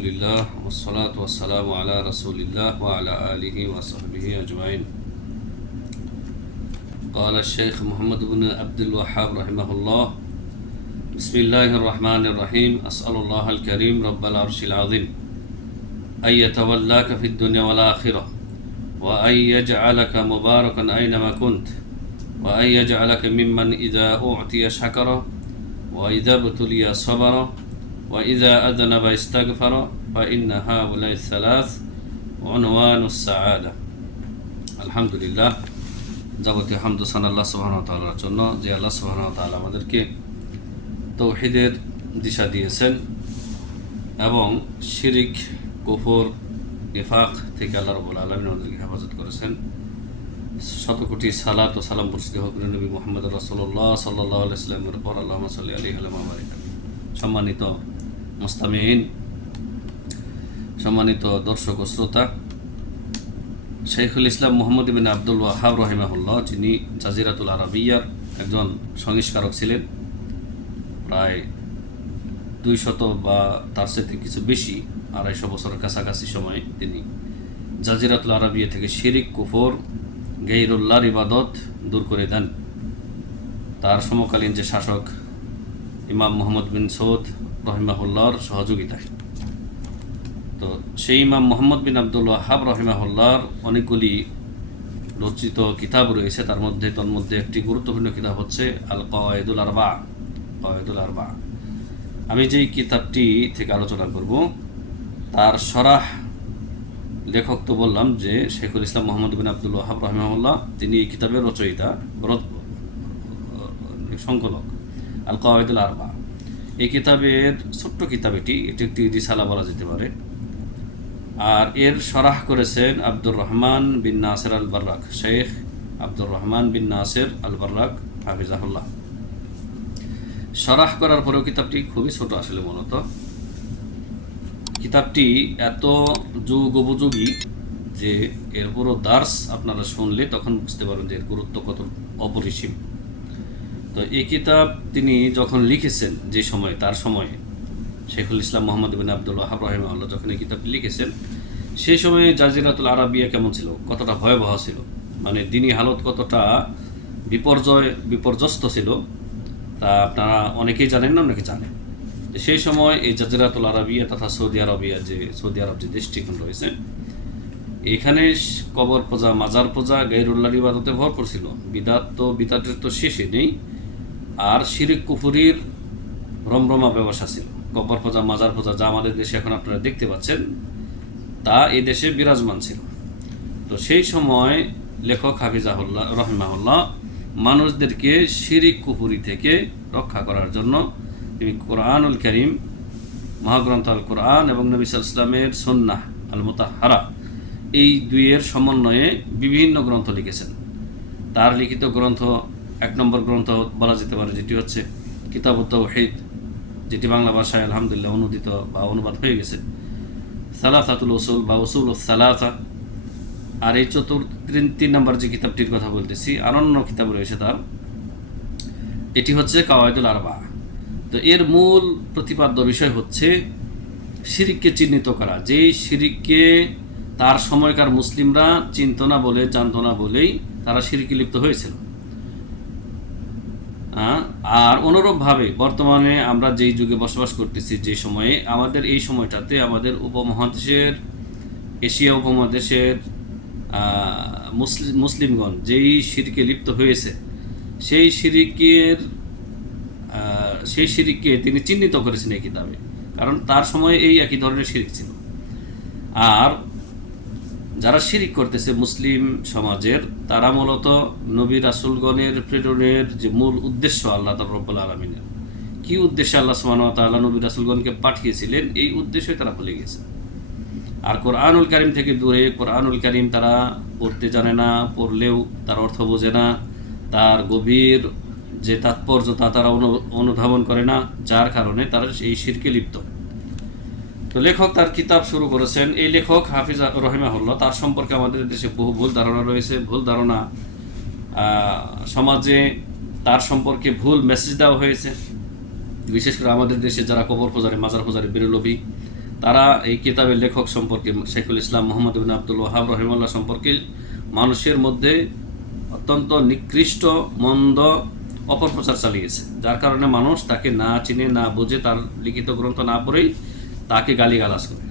আলহামদুলিল্লাহ ওয়াসসালাতু ওয়াসসালামু আলা রাসূলিল্লাহ ওয়া আলা আলিহি ওয়া সাহবিহি আজমাইন। قال الشيخ محمد بن عبد الوهاب رحمه الله بسم الله الرحمن الرحيم أسأل الله الكريم رب العرش العظيم أن يتولاك في الدنيا والآخرة وأن يجعلك مباركا أينما كنت وأن يجعلك ممن إذا أعطي شكر وإذا ابتلي صبر وإذا أذنب استغفر فإن هؤلاء الثلاث عنوان السعادة। আলহামদুলিল্লাহ, যাবতীয় হামদ সান আল্লাহ সুবহানাহু ওয়া তাআলার জন্য, যে আল্লাহ সুবহানাহু ওয়া তাআলা আমাদেরকে তৌহিদের দিশা দিয়েছেন এবং শিরিক, কুফর, নিফাক থেকে আল্লাহ রাব্বুল আলামিন আমাদেরকে হেফাজত করেছেন। শতকোটি সালাত ও সালাম বর্ষিত হোক নবী মুহাম্মদ রাসূলুল্লাহ সাল্লাল্লাহু আলাইহি ওয়াসাল্লামের উপর, আল্লাহুম্মা সাল্লি আলাইহি ওয়া বারিক। সম্মানিত মুস্তামিঈন, সম্মানিত দর্শক ও শ্রোতা, শাইখুল ইসলাম মুহাম্মদ ইবনে আব্দুল ওয়াহাব রাহিমাহুল্লাহ, যিনি জাজিরাতুল আরাবিয়ার একজন সংস্কারক ছিলেন, প্রায় 200 বা তার সাথে কিছু বেশি 250 বছরের কাছাকাছি সময়ে তিনি জাজিরাতুল আরাবিয়া থেকে শিরিক, কুফর, গায়রুল্লাহর ইবাদত দূর করে দেন। তার সমকালীন যে শাসক ইমাম মুহাম্মদ বিন সৌদ রহিমাহুল্লাহর সহযোগিতায়, তো সেই ইমাম মুহাম্মদ বিন আব্দুল ওয়াহাব রহিমাহুল্লাহর অনেকগুলি রচিত কিতাব রয়েছে। তার মধ্যে তন্মধ্যে একটি গুরুত্বপূর্ণ কিতাব হচ্ছে আল কাওয়াইদুল আরবা। আমি যেই কিতাবটি থেকে আলোচনা করব তার শরাহ লেখক তো বললাম যে শাইখুল ইসলাম মুহাম্মদ বিন আব্দুল ওয়াহাব রহিমাহুল্লাহ, তিনি এই কিতাবের রচয়িতা, সংকলক। আল কাওয়াইদুল আরবা এই কিতাবের ছোট্ট কিতাব, এটি একটি রিসালা বলা যেতে পারে। আর এর শরাহ করেছেন আব্দুর রহমান বিন নাসির আল বাররাক, শেখ আব্দুর রহমান বিন নাসির আল বাররাক হাফিজাহুল্লাহ। শরাহ করার পরেও কিতাবটি খুবই ছোট আসলে। মূলত কিতাবটি এত যুগোপযোগী যে এর পুরো দার্স আপনারা শুনলে তখন বুঝতে পারবেন যে এর গুরুত্ব কত অপরিসীম। তো এই কিতাব তিনি যখন লিখেছেন, যে সময়, তার সময়ে শাইখুল ইসলাম মুহাম্মদ বিন আব্দুল ওয়াহাব রাহিমাহুল্লাহ যখন এই কিতাবটি লিখেছেন, সেই সময়ে জাজিরাতুল আরাবিয়া কেমন ছিল, কতটা ভয়াবহ ছিল, মানে দিনী হালত কতটা বিপর্যস্ত ছিল, তা আপনারা অনেকেই জানেন না, অনেকে জানেন যে সেই সময় এই জাজিরাতুল আরাবিয়া তথা সৌদি আরব যে দেশটি এখন রয়েছে, এখানে কবর পূজা, মাজার পূজা, গায়রুল্লাহর ইবাদতে ভরপুর ছিল। বিদাতের তো শেষে নেই। আর শিরিক, কুফরির রমরমা ব্যবসা ছিল। কবর পূজা, মাজার পূজা, যা আমাদের দেশে এখন আপনারা দেখতে পাচ্ছেন, তা এই দেশে বিরাজমান ছিল। তো সেই সময় লেখক হাফিজাহুল্লাহ রহিমাহুল্লাহ মানুষদেরকে শিরিক, কুফরি থেকে রক্ষা করার জন্য তিনি কোরআনুল কারীম, মহাগ্রন্থ আল কোরআন এবং নবী সাল্লাল্লাহু আলাইহি ওয়াসাল্লামের সুন্নাহ আল মুতাহহারা, এই দুইয়ের সমন্বয়ে বিভিন্ন গ্রন্থ লিখেছেন। তার লিখিত গ্রন্থ, 1 নম্বর গ্রন্থ বলা যেতে পারে, যেটি হচ্ছে কিতাবুত তাওহীদ, যেটি বাংলা ভাষায় আলহামদুলিল্লাহ অনুদিত বা অনুবাদ হয়ে গেছে। সালাসাতুল উসুল বা উসুলুস সালাসা। আর এই 3 নম্বর যে কিতাবটির কথা বলতেছি, অন্য কিতাব রয়েছে তার, এটি হচ্ছে কাওয়াইদুল আরবা। তো এর মূল প্রতিপাদ্য বিষয় হচ্ছে শিরিককে চিহ্নিত করা, যে শিরিককে তার সময়কার মুসলিমরা চিনত না বলে, জানত না বলেই তারা শিরকে লিপ্ত হয়েছিল। আর অনুরূপভাবে বর্তমানে আমরা যেই যুগে বসবাস করতেছি, যে সময়ে, আমাদের এই সময়টাতে আমাদের উপমহাদেশের, এশিয়া উপমহাদেশের মুসলিমগণ যেই শিরকে লিপ্ত হয়েছে, সেই শিরিককে তিনি চিহ্নিত করেছেন এই কিতাবে, কারণ তার সময়ে এই একই ধরনের শিরিক ছিল। আর যারা শিরিক করতেছে মুসলিম সমাজের, তারা মূলত নবী রাসূলগণের প্রেরণের যে মূল উদ্দেশ্য, আল্লাহ রাব্বুল আলামিনের কি উদ্দেশ্যে আল্লাহ সুবহানাহু ওয়া তাআলা নবী রাসূলগণকে পাঠিয়েছিলেন, এই উদ্দেশ্যই তারা ভুলে গেছে। আর কোরআনুল কারীম থেকে দূরে, কোরআনুল কারীম তারা পড়তে জানে না, পড়লেও তার অর্থ বোঝে না, তার গভীর যে তাৎপর্য তা তারা অনুধাবন করে না, যার কারণে তারা এই শিরকে লিপ্ত। তো লেখক তার কিতাব শুরু করেছেন। এই লেখক হাফিজ রহিমাহুল্লাহ, তার সম্পর্কে আমাদের দেশে বহু ভুল ধারণা রয়েছে। ভুল ধারণা, সমাজে তার সম্পর্কে ভুল মেসেজ দেওয়া হয়েছে। বিশেষ করে আমাদের দেশে যারা কবর পূজারী, মাজার পূজারী, বেরলভী, তারা এই কিতাবের লেখক সম্পর্কে শেখুল ইসলাম মুহাম্মদ ইবনে আব্দুল ওয়াহাব রহিমাহুল্লাহ সম্পর্কে মানুষের মধ্যে অত্যন্ত নিকৃষ্ট মন্দ অপপ্রচার চালিয়েছে, যার কারণে মানুষ তাকে না চিনে না বুঝে তার লিখিত গ্রন্থ না পড়েই তাকে গালিগালাজ করে।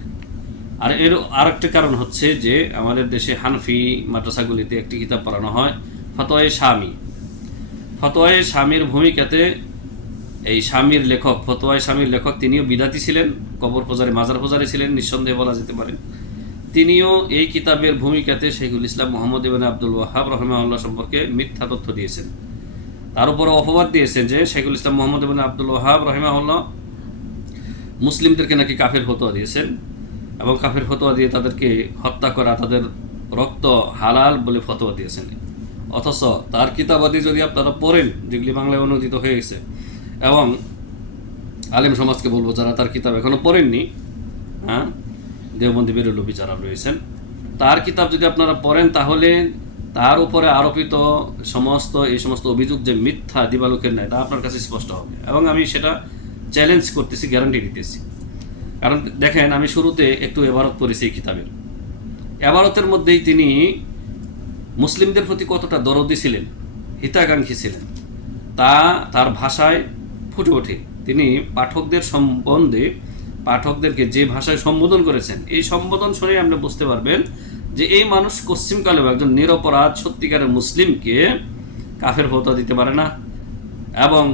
আর এর আরেকটি কারণ হচ্ছে যে আমাদের দেশে হানফি মাদ্রাসাগুলিতে একটি কিতাব পড়ানো হয় ফতোয়ায়ে শামী। ফতোয়ায়ে শামীর ভূমিকাতে এই শামীর লেখক, ফতোয়ায়ে শামীর লেখক, তিনিও বিদাতি ছিলেন, কবর পূজারী, মাজার পূজারী ছিলেন, নিঃসন্দেহে বলা যেতে পারে। তিনিও এই কিতাবের ভূমিকাতে শেখুল ইসলাম মুহাম্মদ ইবনে আব্দুল ওয়াহাব রহিমাহুল্লাহ সম্পর্কে মিথ্যা তথ্য দিয়েছেন। তার উপরে অপবাদ দিয়েছেন যে শেখুল ইসলাম মুহাম্মদ ইবনে আব্দুল ওয়াহাব রহিমাহুল্লাহ মুসলিমদেরকে নাকি কাফের ফতোয়া দিয়েছেন এবং কাফের ফতোয়া দিয়ে তাদেরকে হত্যা করা, তাদের রক্ত হালাল বলে ফতোয়া দিয়েছেন। অথচ তার কিতাবাদি যদি আপনারা পড়েন, যেগুলি বাংলায় অনুদিত হয়ে গেছে, এবং আলেম সমাজকে বলবো যারা তার কিতাব এখনো পড়েননি, হ্যাঁ, দেওবন্দি বেরলভী যারা রয়েছেন, তার কিতাব যদি আপনারা পড়েন তাহলে তার উপরে আরোপিত এই সমস্ত অভিযোগ যে মিথ্যা দিবালোকের ন্যায়, তা আপনার কাছে স্পষ্ট হবে। এবং আমি সেটা চ্যালেঞ্জ করতেছি, গ্যারান্টি দিতেছি। কারণ দেখেন, আমি শুরুতে একটু এবারত পড়েছি এই কিতাবের। এবারতের মধ্যেই তিনি মুসলিমদের প্রতি কতটা দরদি ছিলেন, হিতাকাঙ্ক্ষী ছিলেন, তা তার ভাষায় ফুটে ওঠে। তিনি পাঠকদেরকে যে ভাষায় সম্বোধন করেছেন, এই সম্বোধন শুনে আপনি বুঝতে পারবেন যে এই মানুষ পশ্চিমকালেও একজন নিরপরাধ সত্যিকারের মুসলিমকে কাফের ফতোয়া দিতে পারে না এবং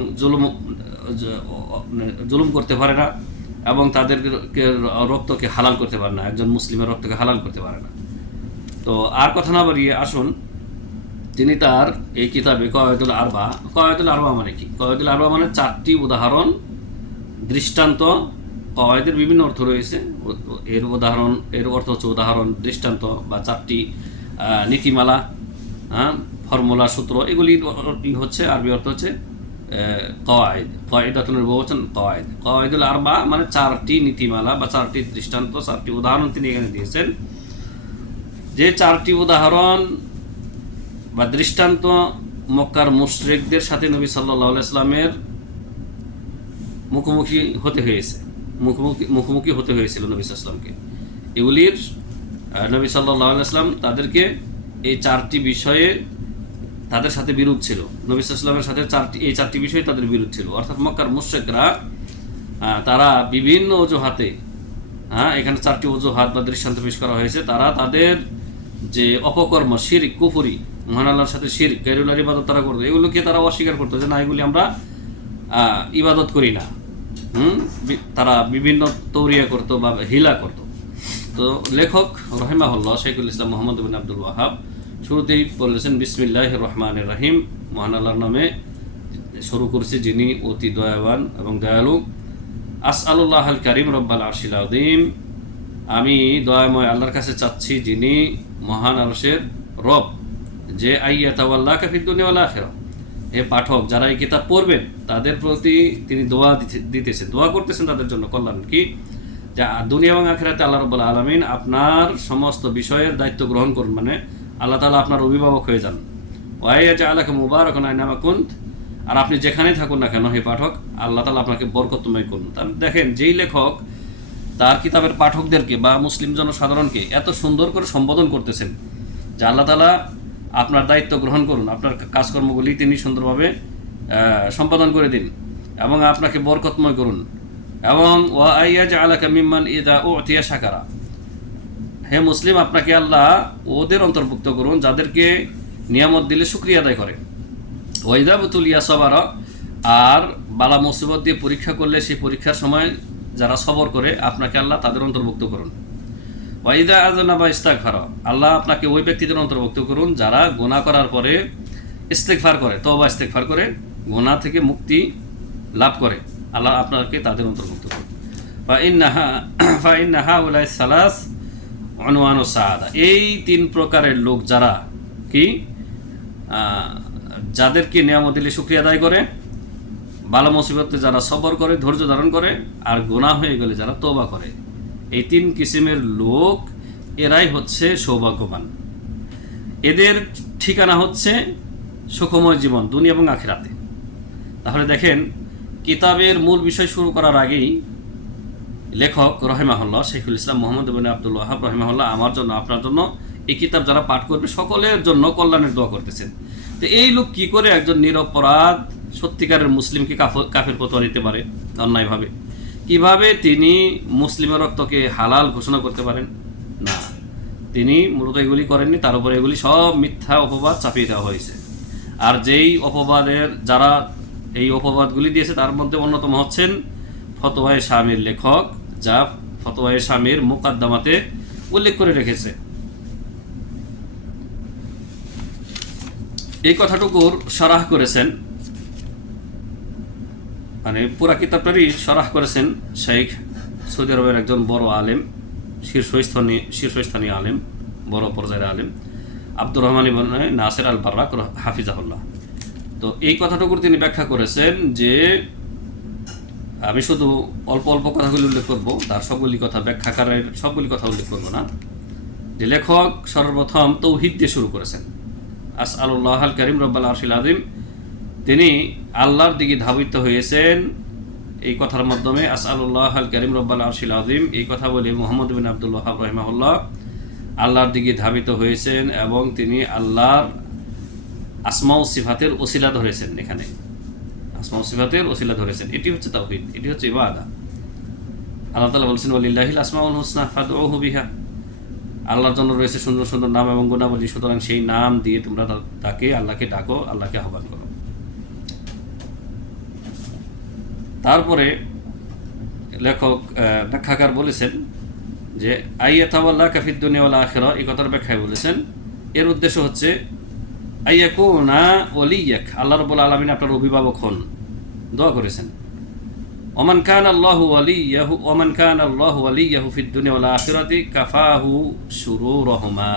জুলুম করতে পারে না এবং তাদেরকে রক্তকে হালাল করতে পারে না, একজন মুসলিমের রক্তকে হালাল করতে পারে না। তো আর কথা না বাড়িয়ে আসুন, তিনি তার এই কিতাবে কওয়ায়েদুল আরবা মানে কি? কওয়ায়েদুল আরবা মানে 4টি উদাহরণ, দৃষ্টান্ত। কওয়ায়েদের বিভিন্ন অর্থ রয়েছে, এর অর্থ হচ্ছে উদাহরণ, দৃষ্টান্ত বা 4টি নীতিমালা, ফর্মুলা, সূত্র। এগুলি হচ্ছে আরবি অর্থ হচ্ছে কওয়ায়েদ। কওয়ায়েদাতুল বহুবচন কওয়ায়েদ। কওয়ায়েদুল আরবা মানে 4টি নীতিমালা বা 4টি দৃষ্টান্ত, 4টি উদাহরণ তিনি এখানে দিয়েছেন। যে 4টি উদাহরণ বা দৃষ্টান্ত মক্কার মুশরিকদের সাথে নবী সাল্লাল্লাহু আলাইহি সাল্লামের মুখোমুখি হতে হয়েছিল নবী সাল্লাল্লাহু আলাইহি সাল্লামকে। এগুলির নবী সাল্লাল্লাহু আলাইহি সাল্লাম তাদেরকে এই 4টি বিষয়ে তাদের সাথে বিরোধ ছিল। নবী সাল্লাল্লাহু আলাইহি সাল্লামের সাথে এই 4টি বিষয়ে তাদের বিরোধ ছিল। অর্থাৎ মক্কার মুশরিকরা তারা বিভিন্ন অজুহাতে, এখানে 4টি অজুহাত বা দৃষ্টান্ত পেশ করা হয়েছে, তারা তাদের যে অপকর্ম, শিরক, কুফরি, মহান আল্লাহর সাথে শিরক, গায়রুল্লাহর ইবাদত তারা করতো, এগুলোকে তারা অস্বীকার করতো যে না, এগুলি আমরা ইবাদত করি না। তারা বিভিন্ন তৌরিয়া করতো বা হিলা করতো। তো লেখক রহিমাহুল্লাহ শেখুল ইসলাম মুহাম্মদ ইবনে আব্দুল ওয়াহাব শুরুতেই বলেছেন বিসমিল্লাহির রহমানির রহিম, মহান আল্লাহর নামে শুরু করছি যিনি অতি দয়াবান এবং দয়ালু। আসআলুল্লাহ আল কারীম রব্বাল আরশিল আযীম, আমি দয়াময় আল্লাহর কাছে চাচ্ছি যিনি মহান আরশের রব, যে আইয়াতাওয়াল্লাকা ফিদ দুনিয়া ওয়াল আখিরাহ। হে পাঠক, যারা এই কিতাব পড়বেন তাদের প্রতি তিনি দোয়া করতেছেন তাদের জন্য কল্যাণ কি, যে দুনিয়া এবং আখিরাতে আল্লাহ রাব্বুল আলামিন আপনার সমস্ত বিষয়ের দায়িত্ব গ্রহণ করুন, মানে আল্লাহ তাআলা আপনার অভিভাবক হয়ে যান। ওয়া ইয়াজআলাকা মুবারাকান আইনামা কুনত, আর আপনি যেখানেই থাকুন না কেন হে পাঠক, আল্লাহ তাআলা আপনাকে বরকতময় করুন। তাহলে দেখেন, যেই লেখক তার কিতাবের পাঠকদেরকে বা মুসলিম জনসাধারণকে এত সুন্দর করে সম্বোধন করতেছেন যে আল্লাহ তাআলা আপনার দায়িত্ব গ্রহণ করুন, আপনার কাজকর্মগুলি তিনি সুন্দরভাবে সম্পাদন করে দিন এবং আপনাকে বরকতময় করুন, এবং ওয়া আইয়াজআলাকা মিম্মান ইযা উতিয়া শাকারা, হে মুসলিম, আপনাকে আল্লাহ ওদের অন্তর্ভুক্ত করুন যাদেরকে নিয়ামত দিলে শুকরিয়া আদায় করে। ওয়া ইযা বুতুলিয়া সাবারা, আর বালা মুসিবত দিয়ে পরীক্ষা করলে সেই পরীক্ষার সময় যারা সবর করে আপনাকে আল্লাহ তাদের অন্তর্ভুক্ত করুন। ওয়া ইযা আযনাবা ইস্তাগফারা, আল্লাহ আপনাকে ওই ব্যক্তিদের অন্তর্ভুক্ত করুন যারা গুনাহ করার পরে ইস্তেগফার করে, তওবা ইস্তেগফার করে গুনাহ থেকে মুক্তি লাভ করে, আল্লাহ আপনাকে তাদের অন্তর্ভুক্ত করুন। ফা ইন্নাহা উলাই সালাস উনওয়ানু সাআদা, এই 3 প্রকারের লোক যারা কি, যাদেরকে নিয়ামত দিলে শুকরিয়া আদায় করে, বালা মুসিবতে যারা সবর করে, ধৈর্য ধারণ করে, আর গুনাহ হয়ে গেলে যারা তওবা করে, এই 3 কিসিমের লোক, এরাই হচ্ছে সৌভাগ্যবান। এদের ঠিকানা হচ্ছে সুখময় জীবন দুনিয়া এবং আখিরাতে। তাহলে দেখেন, কিতাবের মূল বিষয় শুরু করার আগেই লেখক রহিমাহুল্লাহ শেখুল ইসলাম মোহাম্মদ ইবনে আব্দুল ওয়াহাব রহিমাহুল্লাহ আমার জন্য আপনার জন্য এই কিতাব যারা পাঠ করবে সকলের জন্য কল্যাণের দোয়া করতেছেন। তো এই লোক কি করে একজন নিরপরাধ সত্যিকারের মুসলিমকে কাফের ফতোয়া দিতে পারে অন্যায়ভাবে? কিভাবে তিনি মুসলিমের রক্তকে হালাল ঘোষণা করতে পারেন? না, তিনি মূলত এগুলি করেননি, তার উপরে এগুলি সব মিথ্যা অপবাদ চাপিয়ে দেওয়া হয়েছে। আর যেই অপবাদের যারা এই অপবাদগুলি দিয়েছে তার মধ্যে অন্যতম হচ্ছেন ফতোয়ায়ে শামির লেখক, যা ফতোয়ায়ে শামির মুকাদ্দামাতে উল্লেখ করে রেখেছে। এই কথাটুকুর শরাহ করেছেন, মানে পুরা কিতাবটারই শরাহ করেছেন শেখ সৌদি আরবের একজন বড় আলেম, শীর্ষস্থানীয় আলেম, বড় পর্যায়ের আলেম আব্দুর রহমান ইবনে নাসির আল বার্রাক হাফিজাহুল্লাহ। তো এই কথাটুকুর তিনি ব্যাখ্যা করেছেন যে, আমি শুধু অল্প অল্প কথাগুলি উল্লেখ করব, তার সবগুলি কথা ব্যাখ্যাকারের সবগুলি কথা উল্লেখ করব না। যে লেখক সর্বপ্রথম তৌহিদ দিয়ে শুরু করেছেন, আসআলুল্লাহ আল কারীম রব্বাল আরশিল আযীম, তিনি আল্লাহর দিকে ধাবিত হয়েছেন এই কথার মাধ্যমে। আসআলুল্লাহ আল কারীম রব্বাল আরশিল আযীম এই কথা বলে মুহাম্মদ বিন আব্দুল ওয়াহাব রাহিমাহুল্লাহ আল্লাহর দিকে ধাবিত হয়েছেন এবং তিনি আল্লাহর আসমা ও সিফাতের ওসিলা ধরেছেন। এখানে আসমা ও সিফাতের ওসিলা ধরেছেন, এটি হচ্ছে তাওহীদ, এটি হচ্ছে ইবাদত। আল্লাহ তাআলা বলেছেন ওয়ালিল্লাহিল আসমাউল হুসনা ফাদউহু বিহা, আল্লাহর জন্য রয়েছে সুন্দর সুন্দর নাম এবং গুণাবলী, সুতরাং সেই নাম দিয়ে তোমরা তাকে আল্লাহকে ডাকো, আল্লাহকে আহ্বান করো। তারপরে লেখক ব্যাখ্যাকার বলেছেন যে আইয়াতাওয়াল্লাকা ফিদ দুনিয়া ওয়াল আখিরা, এই কথার ব্যাখ্যায় বলেছেন এর উদ্দেশ্য হচ্ছে আইয়াকুনা ওয়ালিয়াক, আল্লাহ রাব্বুল আলামিন আপনার অভিভাবক হন, দোয়া করেছেন। ওমান কানা আল্লাহু ওয়ালিয়াহু ফিদ দুনিয়া ওয়াল আখিরাতি কাফাহু শুরুরহুমা,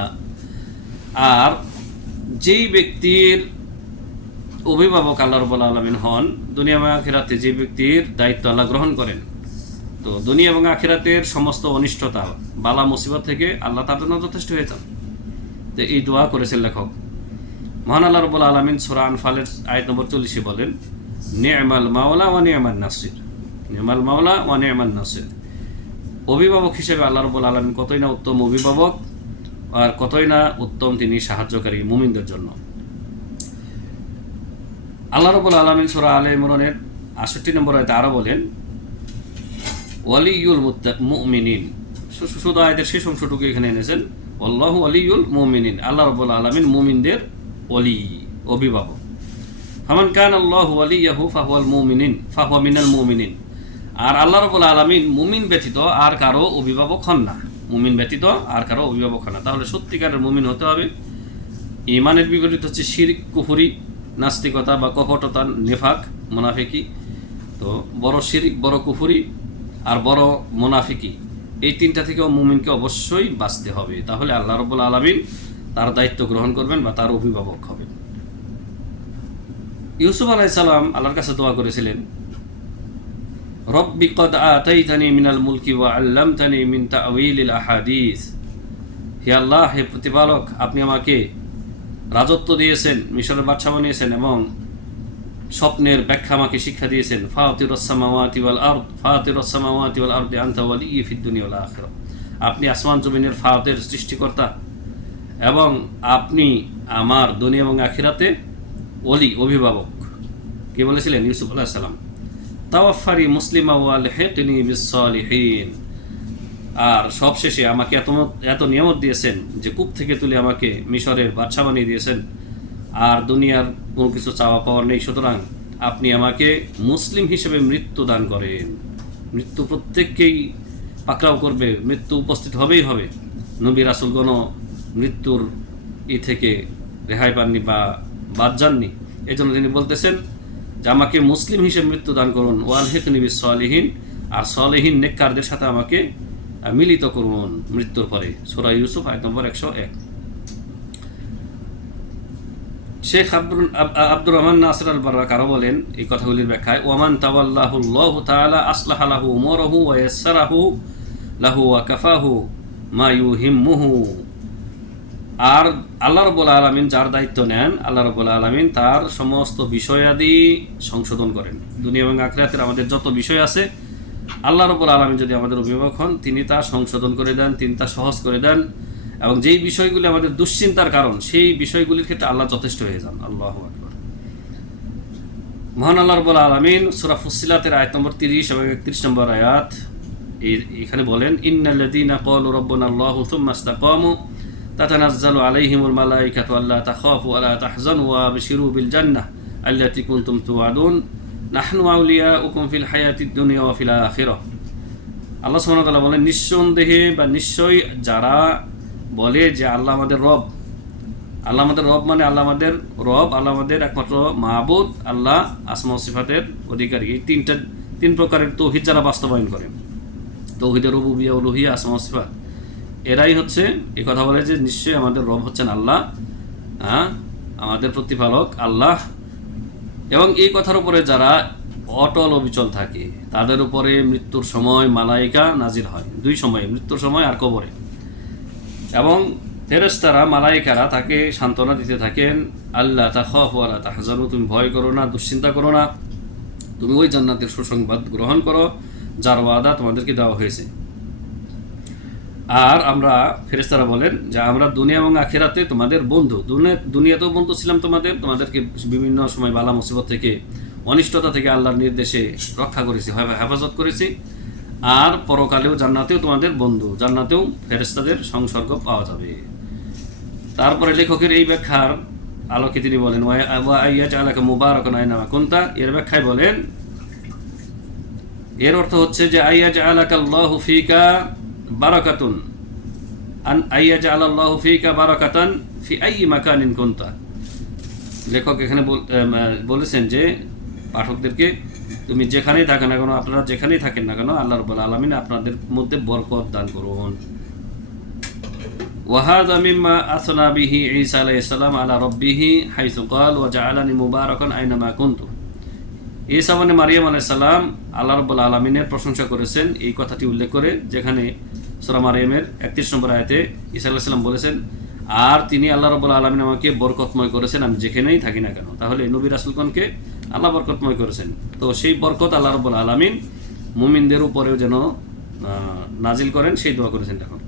আর যেই ব্যক্তির অভিভাবক আল্লাহ রাব্বুল আলামিন হন, দুনিয়া এবং আখিরাতে যে ব্যক্তির দায়িত্ব আল্লাহ গ্রহণ করেন, তো দুনিয়া এবং আখিরাতের সমস্ত অনিষ্টতা বালা মুসিবত থেকে আল্লাহ তার জন্য যথেষ্ট হয়ে যান। তো এই দোয়া করেছেন লেখক। মহান আল্লাহ রাব্বুল আলামিন সূরা আনফালের আয়াত নম্বর 40 বলেন, নি'মাল মাওলা ওয়া নি'মান নাসির, নি'মাল মাওলা ওয়া নি'মান নাসির। অভিভাবক হিসেবে আল্লাহ রাব্বুল আলামিন কতই না উত্তম অভিভাবক, আর কতই না উত্তম তিনি সাহায্যকারী মুমিনদের জন্য। আল্লাহ রাব্বুল আলামিন সূরা আলে ইমরানের 68 নম্বর আয়াতে আরো বলেন, ওয়ালিয়ুল মুমিনিন, শুধু আয়াতের শেষ অংশটুকু এখানে এনেছেন, আল্লাহু ওয়ালিয়ুল মুমিনিন, আল্লাহ রাব্বুল আলামিন মুমিনদের ওলি, অভিভাবক। ফামান কানা আল্লাহু ওয়ালিয়াহু ফাহুয়াল মুমিনিন ফাহুয়া মিনাল মুমিনিন, আর আল্লাহ রাব্বুল আলামিন মুমিন ব্যতীত আর কারো অভিভাবক হন না, মুমিন ব্যতীত আর কারো অভিভাবক হন না। তাহলে সত্যিকারের মুমিন হতে হবে। ঈমানের বিপরীত হচ্ছে শিরক, কুফরি, নাস্তিকতা বা কপটতা, নেফাক, মুনাফিকি। তো বড় শিরক, বড় কুফরি আর বড় মুনাফিকি, এই তিনটা থেকেও মুমিনকে অবশ্যই বাঁচতে হবে। তাহলে আল্লাহ রাব্বুল আলামিন তার দায়িত্ব গ্রহণ করবেন বা তার অভিভাবক হবেন। ইউসুফ আলাইহিস সালাম আল্লাহর কাছে দোয়া করেছিলেন, রব্বি কদ আতাইতানি মিনাল মুলকি ওয়া আল্লামতানি মিন তা'ওয়িলিল আহাদিস, হে আল্লাহ, হে প্রতিপালক, আপনি আমাকে রাজত্ব দিয়েছেন, মিশরের বাদশা বানিয়েছেন এবং স্বপ্নের ব্যাখ্যা আমাকে শিক্ষা দিয়েছেন। ফাতিরুস সামাওয়াতি ওয়াল আরদ, ফাতিরুস সামাওয়াতি ওয়াল আরদি আনতা ওয়ালিয়্যি ফিদ দুনিয়া ওয়াল আখিরা, আপনি আসমান জমিনের ফাতির, সৃষ্টিকর্তা, এবং আপনি আমার দুনিয়া এবং আখিরাতে ওলি, অভিভাবক। কি বলেছিলেন ইউসুফ আলাইহিস সালাম? তাওয়াফফানি মুসলিমা ওয়া আলহিকনি বিস সালিহিন, আর সবশেষে আমাকে এত নিয়ামত দিয়েছেন যে কূপ থেকে তুলে আমাকে মিশরের বাদশা বানিয়ে দিয়েছেন, আর দুনিয়ার কোনো কিছু চাওয়া পাওয়ার নেই, সুতরাং আপনি আমাকে মুসলিম হিসেবে মৃত্যু দান করেন। মৃত্যু প্রত্যেককেই পাকড়াও করবে, মৃত্যু উপস্থিত হবেই হবে। নবী রাসূলগণও মৃত্যুর থেকে রেহাই পাননি বা বাদ যাননি। এই জন্য তিনি বলতেছেন যে আমাকে মুসলিম হিসেবে মৃত্যু দান করুন, ওয়ালহিকনি বিস সালিহিন, আর সালেহীন নেককারদের সাথে আমাকে মিলিত করুন মৃত্যুর পরে। সূরা ইউসুফ আয়াত নম্বর 101। শেখ আব্দুর রহমান নাসির আল বার্রাক আরো বলেন এই কথাগুলির ব্যাখ্যায়, ওয়ামান তাওয়াল্লাহুল্লাহু তাআলা আসলাহা লাহু উমুরাহু ওয়া ইয়াসসারাহু লাহু ওয়া কাফাহু মা ইউহিম্মুহু, আর আল্লাহ রাব্বুল আলামিন যার দায়িত্ব নেন, আল্লাহ রাব্বুল আলামিন তার সমস্ত বিষয়াদি সংশোধন করেন। দুনিয়া এবং আখিরাতের আমাদের যত বিষয় আছে আল্লাহ রাব্বুল আলামিন যদি আমাদের অভিভাবক হন, তিনি তা সংশোধন করে দেন, তিনি তা সহজ করে দেন, এবং যেই বিষয়গুলি আমাদের দুশ্চিন্তার কারণ সেই বিষয়গুলির ক্ষেত্রে আল্লাহ যথেষ্ট হয়ে যান। আল্লাহু আকবার। মহান আল্লাহ রাব্বুল আলামিন সূরা ফুসসিলাতের আয়াত নম্বর 30 এবং 31 নম্বর আয়াত এখানে বলেন, ইন্নাল্লাযীনা ক্বালু রাব্বুনাল্লাহু সুম্মা ইসতাকামু তাতানাজ্জালু আলাইহিমুল মালাইকাতু আল্লা তাখাফু ওয়া লা তাহজানু ওয়া আবশিরু বিল জান্নাহ আল্লাতী কুনতুম তুআদুন নাহনু আউলিয়াউকুম ফিল হায়াতিদ দুনিয়া ওয়া ফিল আখিরাহ। আল্লাহ সুবহানাহু ওয়া তাআলা বলেন, নিঃসন্দেহে বা নিশ্চয়ই যারা বলে যে আল্লাহ আমাদের রব, আল্লাহ আমাদের রব মানে আল্লাহ আমাদের রব, আল্লাহ আমাদের একমাত্র মাবুদ, আল্লাহ আসমা ও সিফাতের অধিকারী, এই তিন প্রকারের তৌহিদ যারা বাস্তবায়ন করে, তৌহিদের রুবুবিয়্যাহ, উলুহিয়্যাহ, আসমা ও সিফাত, এরাই হচ্ছে এই কথা বলে যে নিশ্চয়ই আমাদের রব হচ্ছেন আল্লাহ, আমাদের প্রতিপালক আল্লাহ। এবং এই কথার উপরে যারা অটল অবিচল থাকে তাদের উপরে মৃত্যুর সময় মালাইকা নাজিল হয়, দুই সময়ে, মৃত্যুর সময় আর কবরে। এবং ফেরেশতারা, মালাইকারা তাকে সান্ত্বনা দিতে থাকেন, আল্লাহ তাখাফু ওয়া লা তাহজানু, তুমি ভয় করো না, দুশ্চিন্তা করো না, তুমি ওই জান্নাতের সুসংবাদ গ্রহণ করো যার ওয়াদা তোমাদেরকে দেওয়া হয়েছে। আর আমরা, ফেরেশতারা বলেন যে আমরা দুনিয়া এবং আখিরাতে তোমাদের বন্ধু, দুনিয়াতেও বন্ধু ছিলাম তোমাদেরকে বিভিন্ন সময় বালা মুসিবত থেকে, অনিষ্টতা থেকে আল্লাহর নির্দেশে রক্ষা করেছি, হেফাজত করেছি। আর পরকালেও জান্নাতেও তোমাদের বন্ধু, জান্নাতেও ফেরেশতাদের সংসর্গ পাওয়া যাবে। তারপরে লেখকের এই ব্যাখ্যার আলোকে তিনি বলেন, ওয়া আইয়াজআলাকা মুবারাকান আইনামা কুনতা, এর ব্যাখ্যায় বলেন, এর অর্থ হচ্ছে যে আইয়াজআলাকাল্লাহু ফিকা বারাকাতুন, আইয়াজআলাল্লাহু ফিকা বারাকাতান ফি আইয়ি মাকানিন কুনতা। লেখক এখানে বলেছেন যে পাঠকদেরকে, তুমি যেখানেই থাকেন না কেন, আপনারা যেখানেই থাকেন না কেন, আল্লাহ রাব্বুল আলামিন আপনাদের মধ্যে বরকত দান করুন। ওয়াহাদা মিম্মা আসনা বিহি ঈসা আলাইহিস সালাম আলা রাব্বিহি হাইসু ক্বাল ওয়া জাআলানি মুবারাকান আইনামা কুনতু। ঈসা মানে মারিয়াম আলাইহিস সালাম আল্লাহ রাব্বুল আলামিনের প্রশংসা করেছেন এই কথাটি উল্লেখ করে, যেখানে সূরা মারিয়ামের 31 নম্বর আয়াতে ঈসা আলাইহিস সালাম বলেছেন, আর তিনি আল্লাহ রাব্বুল আলামিন আমাকে বরকতময় করেছেন, আমি যেখানেই থাকি না কেন। তাহলে নবী রাসূলগণকে আল্লাহ বরকতময় করেছেন, তো সেই বরকত আল্লাহ রাব্বুল আলামিন মুমিনদের উপরেও যেন নাজিল করেন সেই দোয়া করেছেন। দেখুন,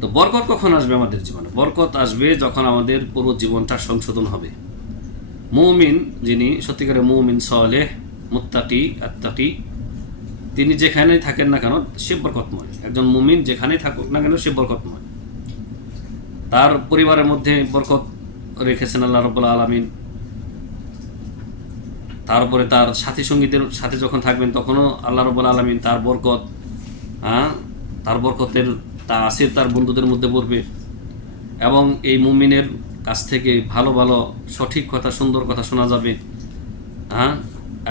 তো বরকত কখন আসবে আমাদের জীবনে? বরকত আসবে যখন আমাদের পুরো জীবনটা সংশোধন হবে। মুমিন, যিনি সত্যিকারের মুমিন, সালেহ, মুত্তাকি, আত্তাকি, তিনি যেখানেই থাকেন না কেন সে বরকতময়। একজন মুমিন যেখানেই থাকুক না কেন সে বরকতময়। তার পরিবারের মধ্যে বরকত রেখেছেন আল্লাহ রাব্বুল আলামিন। তারপরে তার সাথী সঙ্গীদের সাথে যখন থাকবেন তখনও আল্লাহ রাব্বুল আলামিন তার বরকত, তার বরকতের তা আছে তার বন্ধুদের মধ্যে পড়বে। এবং এই মুমিনের কাছ থেকে ভালো ভালো সঠিক কথা, সুন্দর কথা শোনা যাবে,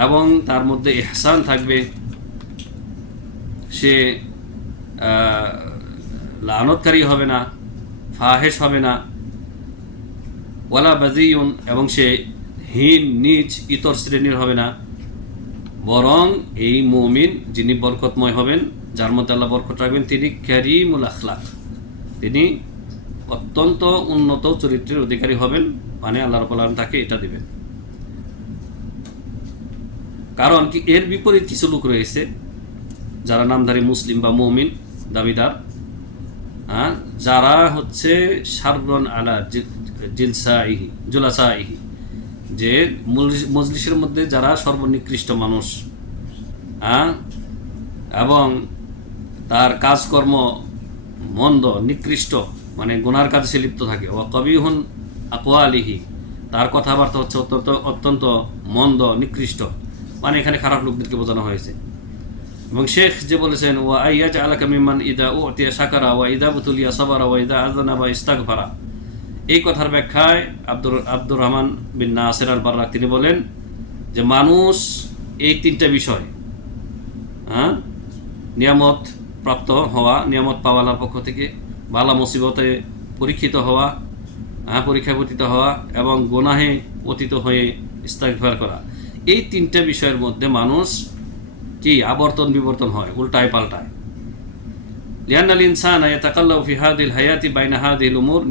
এবং তার মধ্যে ইহসান থাকবে, সে লানতকারী হবে না, ফাহেশ হবে না, ওয়ালা বাজিউন, এবং সে হীন, নীচ, ইতর শ্রেণীর হবে না। বরং এই মুমিন যিনি বরকতময় হবেন, যার মধ্যে আল্লাহ বরকত রাখবেন, তিনি কারীমুল আখলাক, তিনি অত্যন্ত উন্নত চরিত্রের অধিকারী হবেন। মানে আল্লাহ রাব্বুল আলামিন তাকে এটা দিবেন। কারণ কি, এর বিপরীত কিছু লোক রয়েছে যারা নামধারী মুসলিম বা মুমিন দাবিদার, যারা হচ্ছে শাররুন আলা জুলাসাইহি, যে মজলিসের মধ্যে যারা সর্বনিকৃষ্ট মানুষ, এবং তার কাজকর্ম মন্দ, নিকৃষ্ট, মানে গুনার কাজে সে লিপ্ত থাকে। ও কবিহুন আকওয়ালিহি, তার কথাবার্তা হচ্ছে অত্যন্ত মন্দ, নিকৃষ্ট, মানে এখানে খারাপ লোকদেরকে বোঝানো হয়েছে। এবং শেখ যে বলেছেন, ওয়া আইয়াজআলাকা মিম্মান ইদা উতিয়া শাকারা ওয়া ইদা বুতুলিয়া সাবারা ওয়া ইদা আযনাবা ইস্তাগফারা। এই কথার ব্যাখ্যায় আব্দুর রহমান বিন নাসির আল বাররাক তিনি বলেন যে মানুষ এই তিনটা বিষয়, নিয়ামত প্রাপ্ত হওয়া, নিয়ামত পাওয়ালার পক্ষ থেকে, বালা মুসিবতে পরীক্ষিত হওয়া, পরীক্ষায় পতিত হওয়া, এবং গুনাহে পতিত হয়ে ইস্তিগফার করা, এই তিনটা বিষয়ের মধ্যে মানুষ কি আবর্তন বিবর্তন হয়, উল্টায় পাল্টায়। লিআন্নাল ইনসানা ইয়াতাকাল্লাবু ফি হাযিহিল হায়াতি বাইনা হাযিহিল উমুর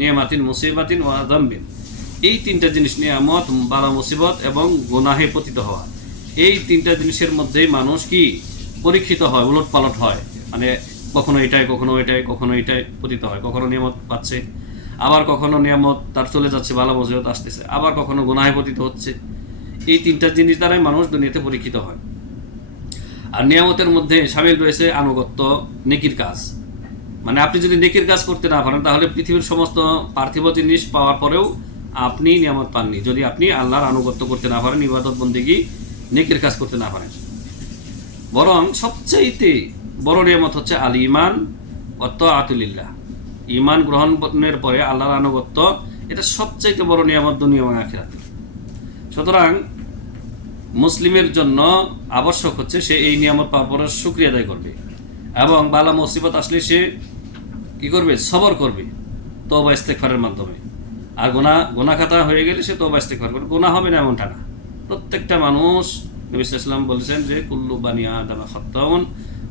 নি'মাতিন মুসিবাতিন ওয়া যামবিন। এই তিনটা জিনিস, নিয়ামত, বালা মুসিবত এবং গুনাহে পতিত হওয়া, এই তিনটা জিনিসের মধ্যেই মানুষ কি পরীক্ষিত হয়, উলটপালট হয়। মানে কখনো এটাই, কখনো এটাই, কখনো এটাই পতিত হয়। কখনো নিয়ামত পাচ্ছে, আবার কখনো নিয়ামত তার চলে যাচ্ছে, বালা মুসিবত আসতেছে, আবার কখনো গুনাহে পতিত হচ্ছে। এই তিনটা জিনিস দ্বারাই মানুষ দুনিয়াতে পরীক্ষিত হয়। আর নিয়ামতের মধ্যে সামিল রয়েছে আনুগত্য, নেকির কাজ। মানে আপনি যদি নেকির কাজ করতে না পারেন, তাহলে পৃথিবীর সমস্ত পার্থিব জিনিস পাওয়ার পরেও আপনি নিয়ামত পাননি, যদি আপনি আল্লাহর আনুগত্য করতে না পারেন, ইবাদত বন্দেগী, নেকির কাজ করতে না পারেন। বরং সবচাইতে বড় নিয়ামত হচ্ছে আল ইমান ওয়া তাআতুলিল্লাহ। ইমান গ্রহণের পরে আল্লাহর আনুগত্য, এটা সবচাইতে বড় নিয়ামত দুনিয়া এবং আখিরাতে। সুতরাং মুসলিমের জন্য আবশ্যক হচ্ছে সে এই নিয়ামত পাওয়ার পরে শুকরিয়া আদায় করবে, এবং বালা মুসিবত আসলে সে কি করবে, সবর করবে তওবা ইস্তেগফারের মাধ্যমে। আর গুনাহ খাতা হয়ে গেলে সে তওবা ইস্তেগফার করবে। গুনাহ হবে না এমনটা না, প্রত্যেকটা মানুষ, নবী সাল্লাল্লাহু আলাইহি ওয়াসাল্লাম বলেছেন যে কুল্লু বানি আদম খাত্তাউন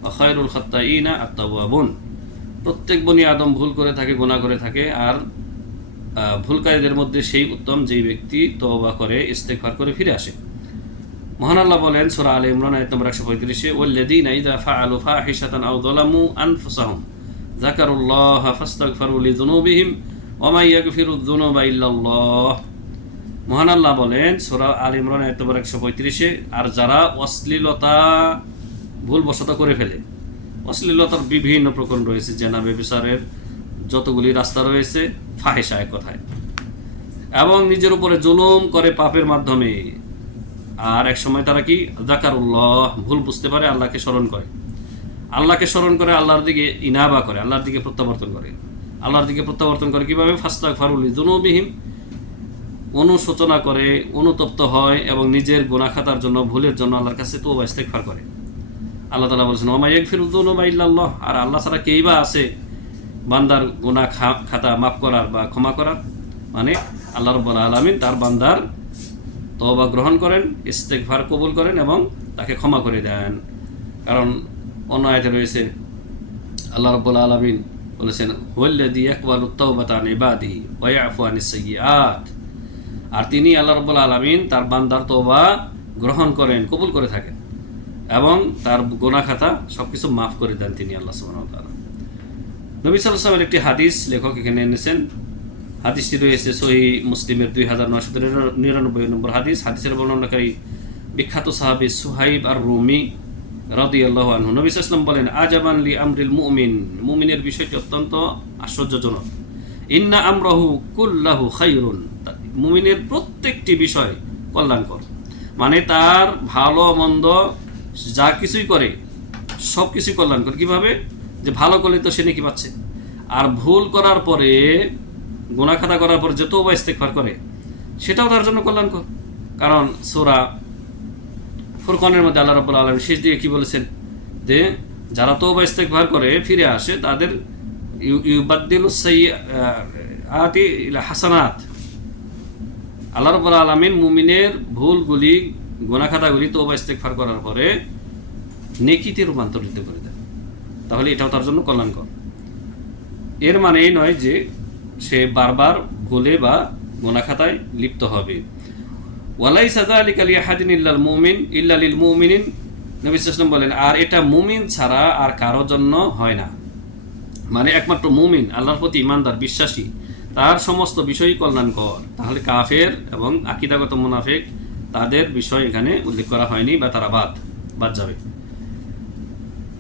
ওয়া খায়রুল খাত্তাইনা আত-তাওয়াবুন। প্রত্যেক বনি আদম ভুল করে থাকে, গুনাহ করে থাকে, আর ভুলকারীদের মধ্যে সেই উত্তম যেই ব্যক্তি তওবা করে, ইস্তেগফার করে ফিরে আসে। মহান আল্লাহ বলেন সূরা আলে ইমরান আয়াত নম্বর 135, ওয়াল্লাযীনা ইযা ফাআলু ফাহিশাতান আও যালামু আনফুসাহুম যাকারুল্লাহা ফাস্তাগফারু লিযুনুবিহিম ওয়া মা ইয়াগফিরুয যুনুবা ইল্লাল্লাহ। মহান আল্লাহ বলেন সূরা আলে ইমরান আয়াত নম্বর 135, আর যারা অশ্লীলতা ভুলবশত করে ফেলে, অশ্লীলতার বিভিন্ন প্রকরণ রয়েছে, জেনা, ব্যভিচারের যতগুলি রাস্তা রয়েছে, ফাহিশা এক কথায়, এবং নিজের উপরে জুলুম করে পাপের মাধ্যমে, আর এক সময় তারা কি যাকারুল্লাহ, ভুল বুঝতে পারে, আল্লাহকে স্মরণ করে, আল্লাহকে স্মরণ করে, আল্লাহর দিকে ইনাবা করে, আল্লাহর দিকে প্রত্যাবর্তন করে। আল্লাহর দিকে প্রত্যাবর্তন করে কিভাবে? ফাস্তাগফারু লিযুনুবিহিম, অনুশোচনা করে, অনুতপ্ত হয়, এবং নিজের গুনাহ খাতার জন্য, ভুলের জন্য আল্লাহর কাছে তওবা ইস্তেগফার করে। আল্লাহ তাআলা বলেছেন ওয়া মা ইয়াগফিরুয যুনুবা ইল্লাল্লাহ, আর আল্লাহ ছাড়া কেই বা আছে বান্দার গুনাহ খাতা মাফ করার বা ক্ষমা করার। মানে আল্লাহ রাব্বুল আলামিন তার বান্দার তওবা গ্রহণ করেন, ইস্তেগফার কবুল করেন এবং তাকে ক্ষমা করে দেন। কারণ অন্য আয়াতে রয়েছে আল্লাহ রাব্বুল আলামিন বলেছেন হুয়াল্লাযী ইয়াকবালুত তাওবাতা আন ইবাদিহি ওয়া ইয়াফু আনিস সাইয়্যাত, আর তিনি আল্লাহ রাব্বুল আলামিন তার বান্দার তওবা গ্রহণ করেন, কবুল করে থাকেন, এবং তার গুনাহ খাতা সবকিছু মাফ করে দেন তিনি, আল্লাহ সুবহানাহু ওয়া তাআলা। নবী সাল্লাল্লাহু আলাইহি ওয়াসাল্লামের একটি হাদিস লেখক এখানে এনেছেন। হাদিসটি রয়েছে সহিহ মুসলিমের 2999 নম্বর হাদিস। হাদিসের বর্ণনাকারী বিখ্যাত সাহাবী সুহাইব আর রুমি রাদিয়াল্লাহু আনহু। নবী সাল্লাল্লাহু আলাইহি ওয়াসাল্লাম বলেন আজাবান লি আমরিল মুমিন, মুমিনের বিষয়টি অত্যন্ত আশ্চর্যজনক। ইন্না আমরাহু কুল্লাহু খায়রুন, মুমিনের প্রত্যেকটি বিষয় কল্যাণকর। মানে তার ভালো মন্দ যা কিছুই করে সব কিছুই কল্যাণকর। কিভাবে? যে ভালো করলে তো সে নেকি পাচ্ছে, আর ভুল করার পরে, গুনাহ খাতা করার পর যে তওবা ইস্তেগফার করে, সেটাও তার জন্য কল্যাণকর। কারণ সূরা ফুরকানের মধ্যে আল্লাহ রাব্বুল আলামিন শেষ দিকে কি বলেছেন, যে যারা তওবা ইস্তেগফার করে ফিরে আসে, তাদের ইউবাদদিলুস সাইয়্যাতি ইলা হাসানাত। আল্লাহ রাব্বুল আলামিন মুমিনের ভুলগুলি, গুনাহ খাতাগুলি তওবা ইস্তেগফার করার পরে নেকিতে রূপান্তরিত করে দেন। তাহলে এটাও তার জন্য কল্যাণকর। এর মানে এই নয় যে সে বারবার ভুলে বা গুনাহ খাতায় লিপ্ত হবে। ওয়ালাইসা যালিকা লিআহাদিন ইল্লাল মুমিন ইল্লা লিল মুমিনিন, নবী সাল্লাল্লাহু আলাইহি ওয়াসাল্লাম বলেন, আর এটা মুমিন ছাড়া আর কারোর জন্য হয় না। মানে একমাত্র মুমিন, আল্লাহর প্রতি ঈমানদার, বিশ্বাসী, তার সমস্ত বিষয়ই কল্যাণকর। তাহলে কাফের এবং আকীদাগত মুনাফিক, তাদের বিষয় এখানে উল্লেখ করা হয়নি, বা তারা বাদ যাবে।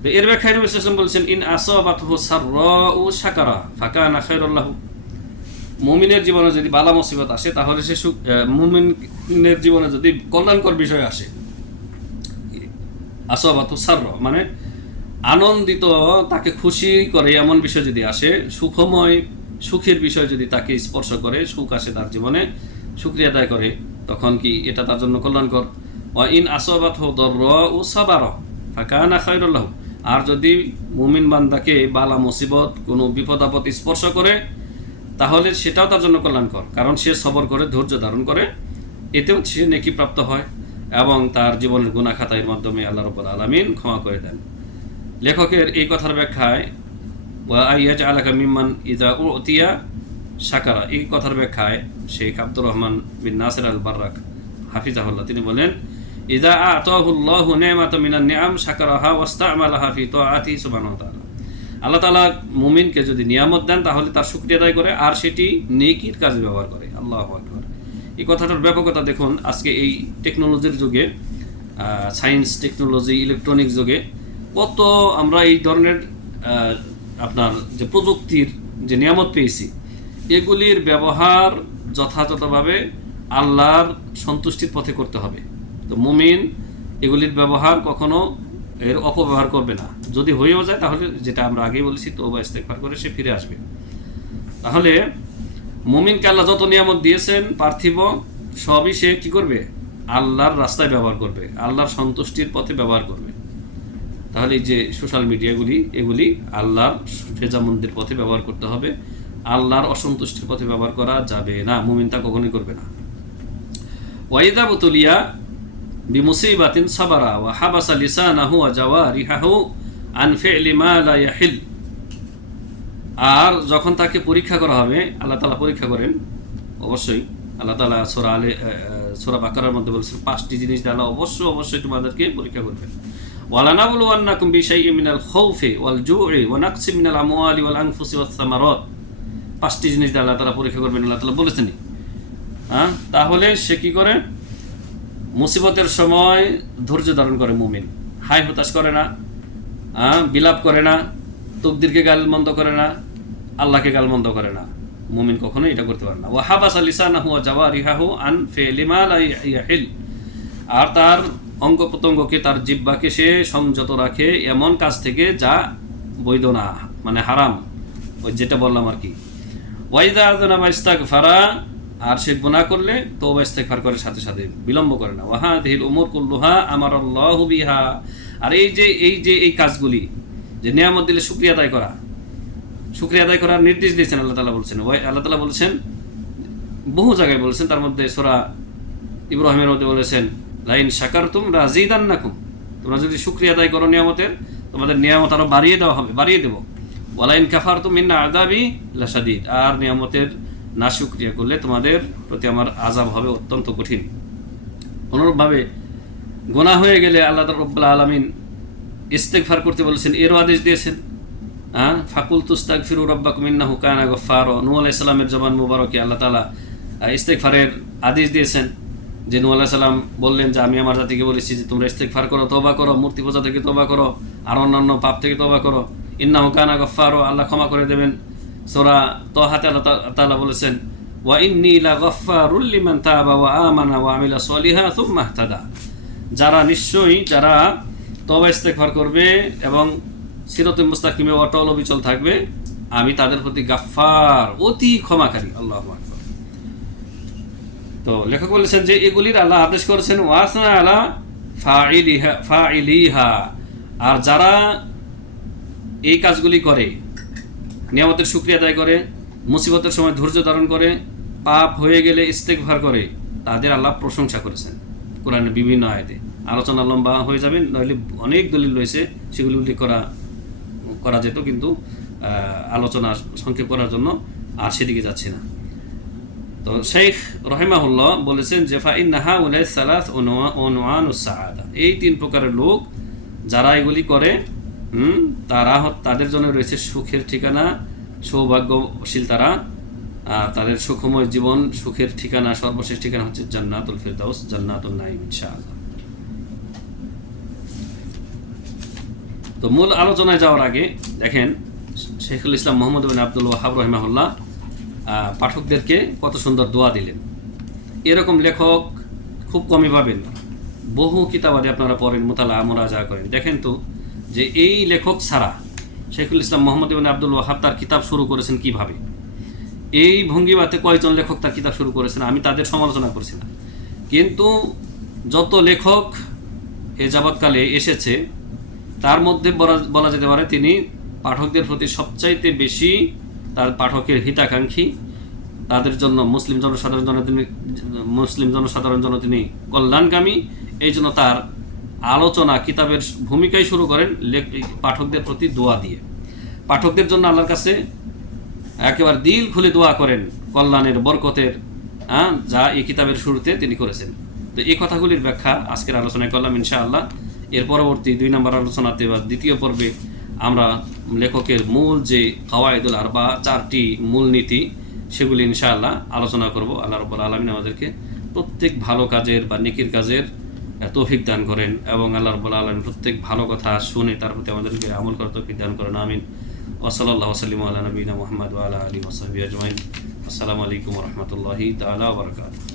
তো এর ব্যাখ্যায় নবী সাল্লাল্লাহু আলাইহি ওয়াসাল্লাম বলেছেন ইন আসাবাতহু সাররাউ শাকারা ফাকানা খায়রুল লাহু, মুমিনের জীবনে যদি বালা মুসিবত আসে, তাহলে সে মুমিনের জীবনে যদি কল্যাণকর বিষয় আসে, আসাবাতহু সাররা মানে আনন্দিত, তাকে খুশি করে এমন বিষয় যদি আসে, সুখময় সুখের বিষয় যদি তাকে স্পর্শ করে, সুখ আসে তার জীবনে, শুকরিয়া আদায় করে, তখন কি এটা তার জন্য কল্যাণকর। ওয়া ইন আসাবাতহু দাররাউ সাবারা ফাকানা খায়রুল লাহু, আর যদি মুমিন বান্দাকে বালা মুসিবত, কোনো বিপদ আপদ স্পর্শ করে, তাহলে সেটাও তার জন্য কল্যাণকর। কারণ সে সবর করে, ধৈর্য ধারণ করে, এতেও সে নেকি প্রাপ্ত হয়, এবং তার জীবনের গুনাহ খাতার মাধ্যমে আল্লাহ রাব্বুল আলামিন ক্ষমা করে দেন। লেখকের এই কথার ব্যাখ্যায় ওয়া আইয়াজআলাকা মিম্মান ইযা উতিয়া শাকারা, এই কথার ব্যাখ্যায় শেখ আব্দুর রহমান বিন নাসির আল বাররাক হাফিজাহুল্লাহ তিনি বলেন, ইযা আতাহুল্লাহু নি'মাতাম মিনান নি'আম শাকারাহা ওয়াস্তা'মালাহা ফি তাআতিহি সুবহানাহু ওয়া তাআলা। আল্লাহ তাআলা মুমিনকে যদি নিয়ামত দেন তাহলে তার শুকরিয়া আদায় করে আর সেটি নেকির কাজে ব্যবহার করে। আল্লাহু আকবার। এই কথাটার ব্যাপকতা দেখুন। আজকে এই টেকনোলজির যুগে, সায়েন্স টেকনোলজি ইলেকট্রনিক যুগে কত আমরা এই ধরনের আপনার যে প্রযুক্তির যে নিয়ামত পেয়েছি, এগুলির ব্যবহার যথাযথভাবে আল্লাহর সন্তুষ্টির পথে করতে হবে। তো মুমিন এগুলির ব্যবহার কখনো এর অপব্যবহার করবে না। যদি হয়েও যায় তাহলে যেটা আমরা আগেই বলেছি, তওবা ইস্তেগফার করে সে ফিরে আসবে। তাহলে মুমিনকে আল্লাহ যত নিয়ামত দিয়েছেন পার্থিব, সবই সে কি করবে? আল্লাহর রাস্তায় ব্যবহার করবে, আল্লাহর সন্তুষ্টির পথে ব্যবহার করবে। তাহলে এই যে সোশ্যাল মিডিয়াগুলি, এগুলি আল্লাহর রেজামন্দির পথে ব্যবহার করতে হবে, আল্লাহর অসন্তুষ্টির পথে ব্যবহার করা যাবে না। মুমিন তা কখনোই করবে না। ওয়াইদা বুতুলিয়া বিমুসিবাতিন সাবারা ওয়া হাবাসা লিসানাহু ওয়া জাওয়ারিহাহু আন ফি'লি মা লা ইয়াহিল। আর যখন তাকে পরীক্ষা করা হবে, আল্লাহ তাআলা পরীক্ষা করেন অবশ্যই। আল্লাহ তাআলা সূরা বাকারার মধ্যে বলেছেন 5টি জিনিস দ্বারা অবশ্যই তোমাদেরকে পরীক্ষা করবেন। ওয়ালানাবলুওয়ান্নাকুম বিশাইইন মিনাল খাউফি ওয়াল জু'i ওয়া নাকসিম মিনাল আমওয়ালি ওয়াল আনফুসি ওয়াস সামারাত। 5টি জিনিস দ্বারা আল্লাহ তাআলা পরীক্ষা করবেন, আল্লাহ তাআলা বলেছেন। তাহলে সে কি করে? মুসিবতের সময় ধৈর্য ধারণ করে মুমিন, হাই হতাশ করে না, বিলাপ করে না, তকদিরকে গালমন্দ করে না, আল্লাহকে গালমন্দ করে না। মুমিন কখনো এটা করতে পারে না। ওয়া হাবাসা লিসানাহু ওয়া জাওয়ারিহাহু আন ফি'লি মা লা ইয়াহিল। আর তার অঙ্গ প্রত্যঙ্গকে, তার জিহ্বাকে সে সংযত রাখে এমন কাজ থেকে যা বৈধ না, মানে হারাম, ওই যেটা বললাম আর কি। ওয়াইদা আযনাবা ইস্তাগফারা, আর সে গুনাহ করলে তওবা ইস্তেগফার করে, সাথে সাথে বিলম্ব করে না। ওয়া হাযিহিল উমুর কুল্লুহা আমারাল্লাহু বিহা। আর এই কাজগুলি, যে নিয়ামত দিলে শুকরিয়া আদায় করার নির্দেশ দিয়েছেন আল্লাহ তাআলা বলছেন। আল্লাহ তাআলা বলেছেন, বহু জায়গায় বলেছেন, তার মধ্যে সূরা ইব্রাহিমের মধ্যে বলেছেন, লাইন শাকারতুম লাযিদান্নাকুম। তোমরা যদি শুকরিয়া আদায় করো নিয়ামতের, তোমাদের নিয়ামত আরো বাড়িয়ে দেব। ওয়ালাইন কাফারতুম ইন্না আযাবি লাশাদীদ। আর নিয়ামতের না শুকরিয়া করলে তোমাদের প্রতি আমার আযাব হবে অত্যন্ত কঠিন। অনুরূপভাবে গুনাহ হয়ে গেলে আল্লাহ রাব্বুল আলামিন ইস্তেগফার করতে বলেছেন, এরও আদেশ দিয়েছেন। ফাকুলতু আস্তাগফিরু রাব্বাকুম ইন্নাহু কানা গাফফারা। নূহ আলাইহিস সালামের জবান মুবারকে আল্লাহ তাআলা ইস্তেগফারের আদেশ দিয়েছেন, যে নূহ আলাইহিস সালাম বললেন যে আমি আমার জাতিকে বলেছি যে তোমরা ইস্তেগফার করো, তওবা করো, মূর্তি পূজা থেকে তওবা করো, আর অন্যান্য পাপ থেকে তওবা করো। ইন্নাহু কানা গাফফারা, আল্লাহ ক্ষমা করে দেবেন। সূরা তাহাতে আল্লাহ তাআলা বলেছেন, ওয়া ইন্নী লাগাফফারুল লিমান তাবা ওয়া আমানা ওয়া আমিলা সলিহা সুম্মা ইহতাদা। যারা তওবা ইস্তেগফার করবে এবং সিরাতুল মুস্তাকিমে অটল অবিচল থাকবে, আমি তাদের প্রতি গাফফার, অতি ক্ষমাকারী। আল্লাহু আকবার। তো লেখক বলেছেন যে এগুলির আল্লাহ আদেশ করেছেন ওয়াসনা আলা ফাইলিহা। আর যারা এই কাজগুলি করে, নিয়ামতের শুকরিয়া আদায় করে, মুসিবতের সময় ধৈর্য ধারণ করে, পাপ হয়ে গেলে ইস্তেগফার করে, তাদের আল্লাহ প্রশংসা করেছেন কোরআনের বিভিন্ন আয়াতে। আলোচনা লম্বা হয়ে যাবে, নইলে অনেক দলিল রয়েছে, সেগুলি উল্লেখ করা যেত, কিন্তু আলোচনা সংক্ষেপ করার জন্য আর সেদিকে যাচ্ছে না। তো শেখ রহিমাহুল্লাহ বলেছেন যে ফাইন্নাহা উলাই সালাস উনওয়ানুস সাআদা। এই 3 প্রকারের লোক যারা এগুলি করে, তাদের জন্য রয়েছে সুখের ঠিকানা, সৌভাগ্যশীল তারা। তাদের সুখময় জীবন, সুখের ঠিকানা, সর্বশেষ ঠিকানা হচ্ছে জান্নাতুল ফিরদাউস, জান্নাতুন নাঈম ইনশাআল্লাহ। তো মূল আলোচনায় যাওয়ার আগে দেখেন, শেখুল ইসলাম মুহাম্মদ বিন আব্দুল ওয়াহাব রাহিমাহুল্লাহ পাঠকদেরকে কত সুন্দর দোয়া দিলেন। এরকম লেখক খুব কমই পাবেন। বহু কিতাবাদি আপনারা পড়েন, মুরাজা করেন, দেখেন তো যে এই লেখক ছাড়া শেখুল ইসলাম মুহাম্মদ বিন আব্দুল ওয়াহাব তার কিতাব শুরু করেছেন কিভাবে, এই ভঙ্গিমাতে কয়জন লেখক তার কিতাব শুরু করেছেন, আমি তাদের সমালোচনা করছি না। কিন্তু যত লেখক এ যাবৎকালে এসেছে, তার মধ্যে বলা যেতে পারে তিনি পাঠকদের প্রতি সবচাইতে বেশি তার পাঠকের হিতাকাঙ্ক্ষী, তাদের জন্য মুসলিম জনসাধারণ জন্য তিনি কল্যাণকামী। এই জন্য তার আলোচনা কিতাবের ভূমিকাই শুরু করেন পাঠকদের প্রতি দোয়া দিয়ে। পাঠকদের জন্য আল্লাহর কাছে একেবারে দিল খুলে দোয়া করেন কল্যাণের বরকতের, যা এই কিতাবের শুরুতে তিনি করেছেন। তো এই কথাগুলির ব্যাখ্যা আজকের আলোচনায় করলাম ইনশাআল্লাহ। এর পরবর্তী 2 নম্বর আলোচনাতে বা দ্বিতীয় পর্বে আমরা লেখকের মূল যে কাওয়াইদুল আরবা 4টি মূলনীতি সেগুলি ইনশাআল্লাহ আলোচনা করব। আল্লাহ রাব্বুল আলামিন আমাদেরকে প্রত্যেক ভালো কাজের বা নেকির কাজের তৌফিক দান করেন এবং আল্লাহ রাব্বুল আলামিন প্রত্যেক ভালো কথা শুনে তার প্রতি আমাদেরকে আমল করার তৌফিক দান করেন। আমিন। ওয়া সাল্লাল্লাহু ওয়াসাল্লামু আলা নবিয়িনা মুহাম্মদ ওয়া আলা আলিহি ওয়া সাহবিহি আজমাইন। আসসালামু আলাইকুম ওয়া রাহমাতুল্লাহি তাআলা ওয়া বারাকাতুহু।